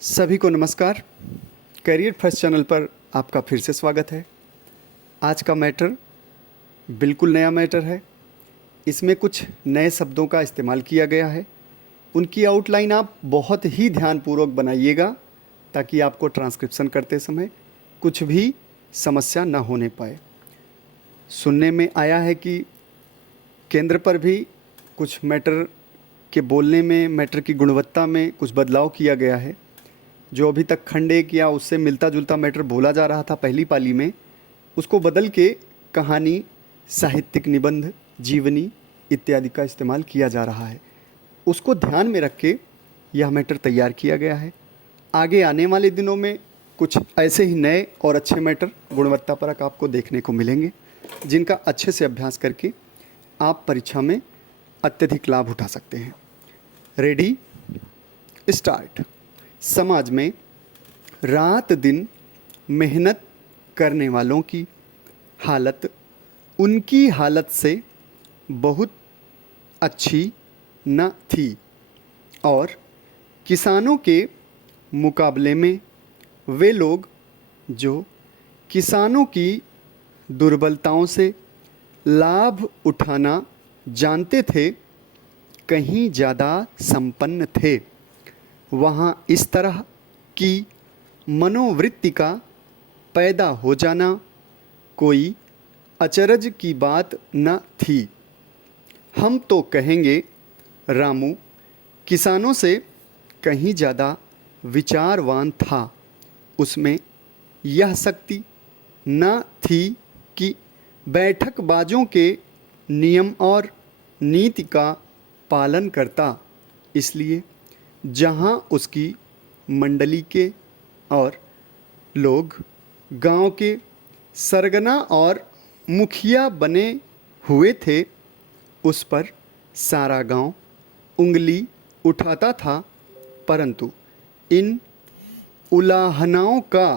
सभी को नमस्कार। करियर फर्स्ट चैनल पर आपका फिर से स्वागत है। आज का मैटर बिल्कुल नया मैटर है। इसमें कुछ नए शब्दों का इस्तेमाल किया गया है। उनकी आउटलाइन आप बहुत ही ध्यानपूर्वक बनाइएगा ताकि आपको ट्रांसक्रिप्शन करते समय कुछ भी समस्या न होने पाए। सुनने में आया है कि केंद्र पर भी कुछ मैटर के बोलने में, मैटर की गुणवत्ता में कुछ बदलाव किया गया है। जो अभी तक खंड एक या उससे मिलता जुलता मैटर बोला जा रहा था पहली पाली में, उसको बदल के कहानी, साहित्यिक निबंध, जीवनी इत्यादि का इस्तेमाल किया जा रहा है। उसको ध्यान में रख के यह मैटर तैयार किया गया है। आगे आने वाले दिनों में कुछ ऐसे ही नए और अच्छे मैटर गुणवत्तापरक आपको देखने को मिलेंगे, जिनका अच्छे से अभ्यास करके आप परीक्षा में अत्यधिक लाभ उठा सकते हैं। Ready, start. समाज में रात दिन मेहनत करने वालों की हालत उनकी हालत से बहुत अच्छी न थी और किसानों के मुकाबले में वे लोग जो किसानों की दुर्बलताओं से लाभ उठाना जानते थे, कहीं ज़्यादा संपन्न थे। वहाँ इस तरह की मनोवृत्ति का पैदा हो जाना कोई अचरज की बात न थी। हम तो कहेंगे रामू किसानों से कहीं ज़्यादा विचारवान था। उसमें यह शक्ति न थी कि बैठकबाजों के नियम और नीति का पालन करता। इसलिए जहाँ उसकी मंडली के और लोग गांव के सरगना और मुखिया बने हुए थे, उस पर सारा गांव उंगली उठाता था, परंतु इन उलाहनाओं का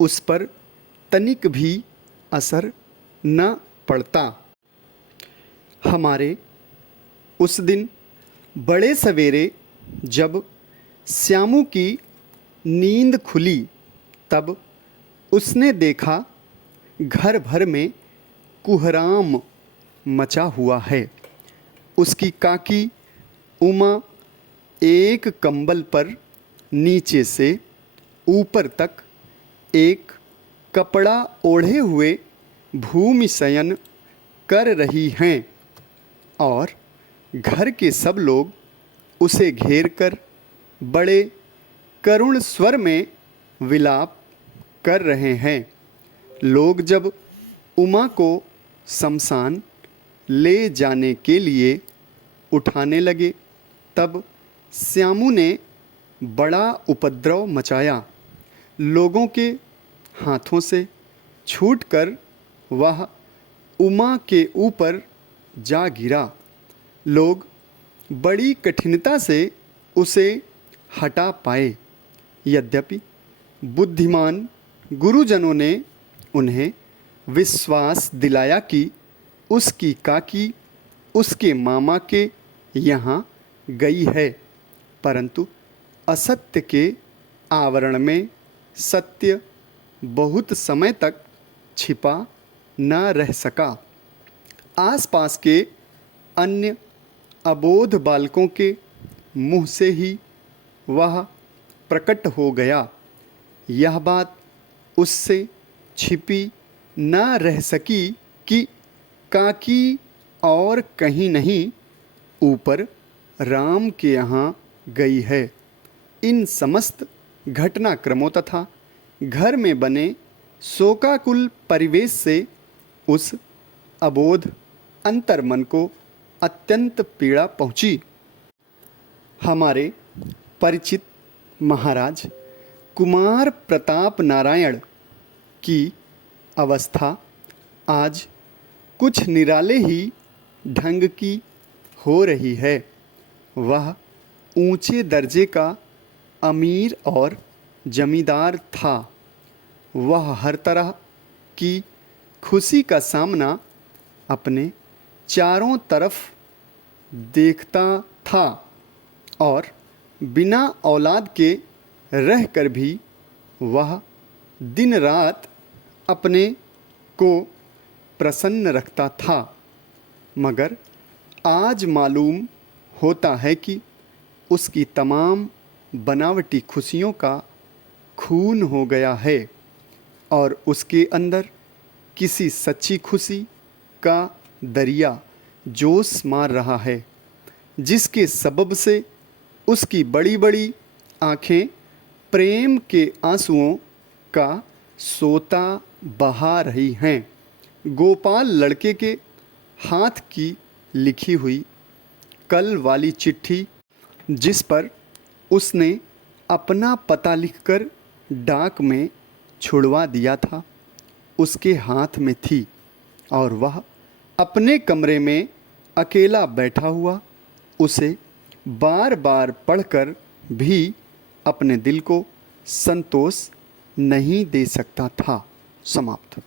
उस पर तनिक भी असर न पड़ता। हमारे उस दिन बड़े सवेरे जब श्यामू की नींद खुली, तब उसने देखा घर भर में कुहराम मचा हुआ है। उसकी काकी उमा एक कंबल पर नीचे से ऊपर तक एक कपड़ा ओढ़े हुए भूमि शयन कर रही हैं और घर के सब लोग उसे घेर कर बड़े करुण स्वर में विलाप कर रहे हैं। लोग जब उमा को शमशान ले जाने के लिए उठाने लगे, तब श्यामू ने बड़ा उपद्रव मचाया। लोगों के हाथों से छूटकर वह उमा के ऊपर जा गिरा। लोग बड़ी कठिनता से उसे हटा पाए। यद्यपि बुद्धिमान गुरुजनों ने उन्हें विश्वास दिलाया कि उसकी काकी उसके मामा के यहाँ गई है, परंतु असत्य के आवरण में सत्य बहुत समय तक छिपा न रह सका। आसपास के अन्य अबोध बालकों के मुँह से ही वह प्रकट हो गया। यह बात उससे छिपी न रह सकी कि काकी और कहीं नहीं ऊपर राम के यहाँ गई है। इन समस्त घटनाक्रमों तथा घर में बने शोकाकुल परिवेश से उस अबोध अंतर्मन को अत्यंत पीड़ा पहुँची। हमारे परिचित महाराज कुमार प्रताप नारायण की अवस्था आज कुछ निराले ही ढंग की हो रही है। वह ऊंचे दर्जे का अमीर और जमींदार था। वह हर तरह की खुशी का सामना अपने चारों तरफ देखता था और बिना औलाद के रहकर भी वह दिन रात अपने को प्रसन्न रखता था, मगर आज मालूम होता है कि उसकी तमाम बनावटी खुशियों का खून हो गया है और उसके अंदर किसी सच्ची खुशी का दरिया जोश मार रहा है, जिसके सबब से उसकी बड़ी बड़ी आँखें प्रेम के आंसुओं का सोता बहा रही हैं। गोपाल लड़के के हाथ की लिखी हुई कल वाली चिट्ठी, जिस पर उसने अपना पता लिखकर डाक में छुड़वा दिया था, उसके हाथ में थी और वह अपने कमरे में अकेला बैठा हुआ उसे बार बार पढ़कर भी अपने दिल को संतोष नहीं दे सकता था। समाप्त।